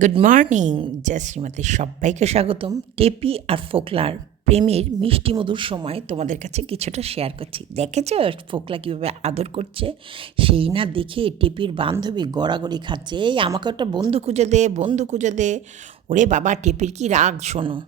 Good morning জাসিমাতে সবাইকে স্বাগতম। টেপি আর ফোকলার প্রেমের মিষ্টি মধুর সময় তোমাদের কাছে কিছুটা শেয়ার করছি। দেখেছো ফোকলা কীভাবে আদর করছে? সেই না দেখে টেপির বান্ধবী গড়াগড়ি খাচ্ছে, এই আমাকে একটা বন্ধু খুঁজে দে, বন্ধু খুঁজে দে। ওরে বাবা, টেপির কি রাগ শোনো।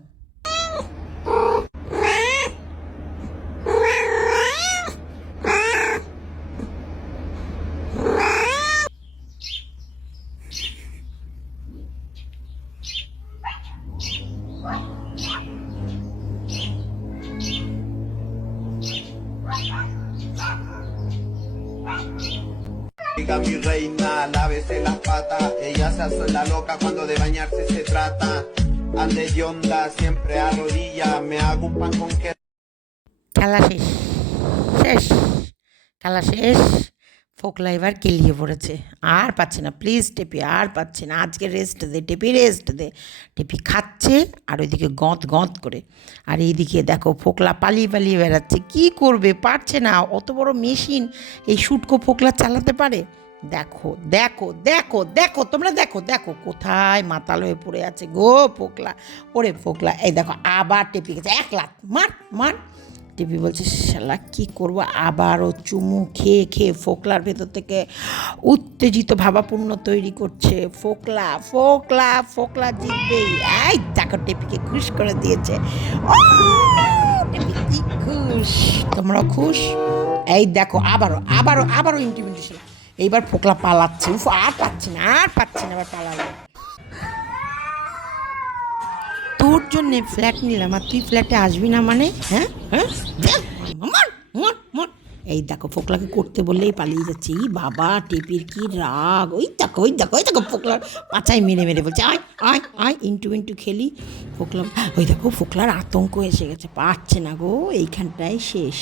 Diga mi reina, lávese las patas. Ella se hace la loca cuando de bañarse se trata. Ande de onda, siempre a rodillas. Me hago un pan con queso. খেলা শেষ, শেষ, খেলা শেষ। ফোকলা এবার কেলিয়ে পড়েছে, আর পাচ্ছে না। প্লিজ টেপি, আর পাচ্ছে না, আজকে রেস্ট দে টেপি, রেস্ট দে। টেপি খাচ্ছে আর ওইদিকে গঁত গঁত করে, আর এইদিকে দেখো ফোকলা পালিয়ে পালিয়ে বেড়াচ্ছে। কি করবে, পারছে না। অত বড় মেশিন এই শুটকো ফোকলা চালাতে পারে? দেখো দেখো দেখো দেখো, তোমরা দেখো দেখো কোথায় মাতাল হয়ে পড়ে আছে গো ফোকলা। ওরে ফোকলা, এই দেখো আবার টেপি গেছে, এক লাত মার মার। টিপি বলছে শালা কী করবো, আবারও চুমু খেয়ে খেয়ে ফোকলার ভেতর থেকে উত্তেজিত ভাবাপূর্ণ তৈরি করছে। ফোকলা ফোকলা ফোকলা জিতবেই। এই দেখো টেপিকে খুশ করে দিয়েছে। ও টেপি কি খুশ, তোমরা খুশ? এই দেখো আবারও আবারও আবারও ইন্টিমিটেশন। এইবার ফোকলা পালাচ্ছে, উফ আর পাচ্ছি না, আর পাচ্ছি না, আবার পালালো। তোর জন্যে ফ্ল্যাট নিলাম আর তুই ফ্ল্যাটে আসবি না মানে? হ্যাঁ হ্যাঁ, মর মর মর। এই দেখো ফোকলাকে করতে বললেই পালিয়ে যাচ্ছে। এই বাবা, টেপির কি রাগ। ওই দেখো ওই দেখো ওই দেখো ফোকলার পাছায় মেরে মেরে বলছে আয় আয় আয়, ইন্টু ইন্টু খেলি। ফোকলা, ওই দেখো ফোকলার আতঙ্ক এসে গেছে, পারছে না গো, এইখানটায় শেষ।